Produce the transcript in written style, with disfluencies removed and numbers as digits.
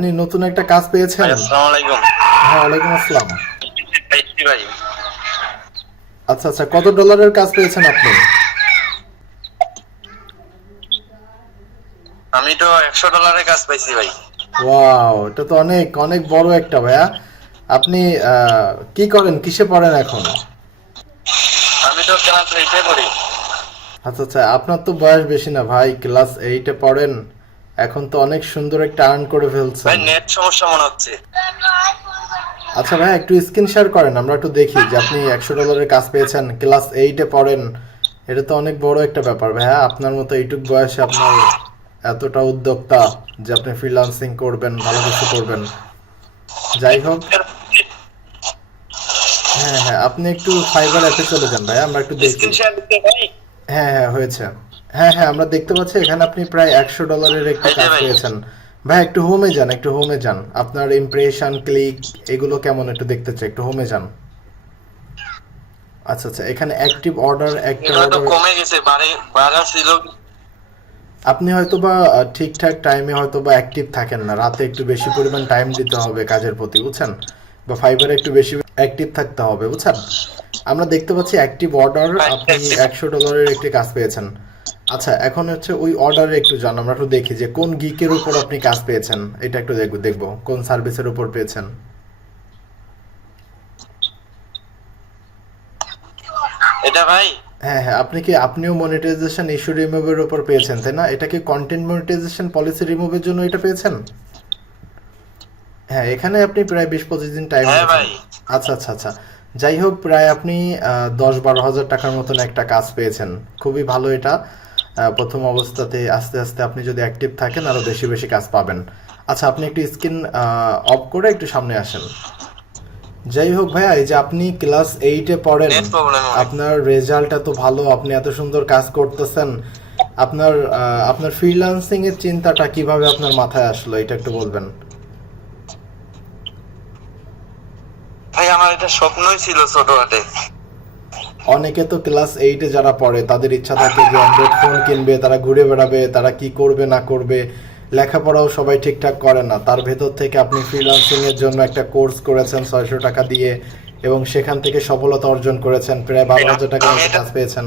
আপনি নতুন একটা কাজ পেয়েছেন? আসসালামু আলাইকুম। হ্যাঁ, ওয়ালাইকুম আসসালাম। পাইছি ভাই। আচ্ছা আচ্ছা, কত ডলারের কাজ পেয়েছেন আপনি? আমি তো $100 কাজ পাইছি ভাই। ওয়াও, এটা তো অনেক অনেক বড় একটা ভাইয়া। আপনি কি করেন, কিসে পড়েন এখন? আমি তো ক্লাস 8-এ পড়ি। আচ্ছা আচ্ছা, আপনার তো বয়স বেশি না ভাই, ক্লাস 8-এ পড়েন। এখন তো অনেক সুন্দর একটা আর্ন করে ভাই ফেলছেন। নেট সমস্যা মনে হচ্ছে। আচ্ছা ভাই, একটু স্ক্রিন শেয়ার করেন, আমরা একটু দেখি যে আপনি $100 কাজ পেয়েছেন, ক্লাস 8-এ পড়েন। এটা তো অনেক বড় একটা ব্যাপার ভাইয়া, আপনার মতো এইটুক বয়সে আপনার এতটা উদ্যোক্তা যে আপনি ফ্রিল্যান্সিং করবেন, ভালো কিছু করবেন। যাই হোক, হ্যাঁ হ্যাঁ, আপনি একটু ফাইবার অ্যাপে চলে যান ভাইয়া, আমরা একটু দেখি। স্ক্রিন শেয়ার দিতে ভাই। হ্যাঁ হ্যাঁ, হয়েছে। হ্যাঁ হ্যাঁ, আমরা দেখতে পাচ্ছি এখানে আপনি প্রায় $100 একটি এই যে কাজ ভাই। পেয়েছেন। ভাই একটু হোমে যান, একটু হোমে যান, আপনার ইমপ্রেশন, ক্লিক এগুলো কেমন একটু দেখতে চাই, একটু হোমে যান। আচ্ছা আচ্ছা, এখানে অ্যাক্টিভ অর্ডার, একটা এগুলো তো অর্ডার। কমে গেছে, বাড়া ছিল। আপনি হয়তোবা ঠিকঠাক টাইমে হয়তোবা অ্যাক্টিভ থাকেন না, রাতে একটু বেশি পরিমাণ টাইম দিতে হবে কাজের প্রতি, বুঝছেন? বা ফাইবারে একটু বেশি অ্যাক্টিভ থাকতে হবে, বুঝছেন? আমরা দেখতে পাচ্ছি অ্যাক্টিভ অর্ডার, আপনি $100 একটি কাজ পেয়েছেন। আচ্ছা, এখন হচ্ছে ওই অর্ডারে একটু যান, আমরা একটু দেখি যে কোন গিকের উপর আপনি কাজ পেয়েছেন, এটা একটু দেখবো কোন সার্ভিসের উপর পেয়েছেন। এটা ভাই। হ্যাঁ হ্যাঁ, আপনিও মনিটাইজেশন ইস্যু রিমুভের উপর পেয়েছেন, তাই না? এটা কি কন্টেন্ট মনিটাইজেশন পলিসি রিমুভের জন্য এটা পেয়েছেন? হ্যাঁ, এখানে আপনি প্রায় 20-25 দিন টাইম হ্যাঁ নিয়েছেন। ভাই। আচ্ছা আচ্ছা আচ্ছা, যাই হোক, প্রায় আপনি 10-12 হাজার টাকার মতন একটা কাজ পেয়েছেন। খুবই ভালো এটা। প্রথম অবস্থাতে আস্তে আস্তে আপনি যদি অ্যাক্টিভ থাকেন আরো বেশি বেশি কাজ পাবেন। আচ্ছা, আপনি একটু স্ক্রিন অফ করে একটু সামনে আসেন। যাই হোক ভাইয়া, এই যে আপনি ক্লাস 8-এ পড়েন, নেট প্রবলেম অনেক। আপনার রেজাল্ট এত ভালো, আপনি এত সুন্দর কাজ করতেছেন, আপনার ফ্রিল্যান্সিং এর চিন্তাটা কিভাবে আপনার মাথায় আসলো, এটা একটু বলবেন? ভাই আমার এটা স্বপ্নই ছিল ছোটখাটে। অনেকে তো ক্লাস 8-এ যারা পড়ে তাদের ইচ্ছা থাকে যে অ্যান্ড্রয়েড ফোন কিনবে, তারা ঘুরে বেড়াবে, তারা কি করবে না করবে, লেখাপড়াও সবাই ঠিকঠাক করে না। তার ভেতর থেকে আপনি ফ্রিল্যান্সিং এর জন্য একটা কোর্স করেছেন 600 টাকা দিয়ে, এবং সেখান থেকে সফলতা অর্জন করেছেন, প্রায় 12,000 টাকার আমি মতো এটা কাজ পেয়েছেন।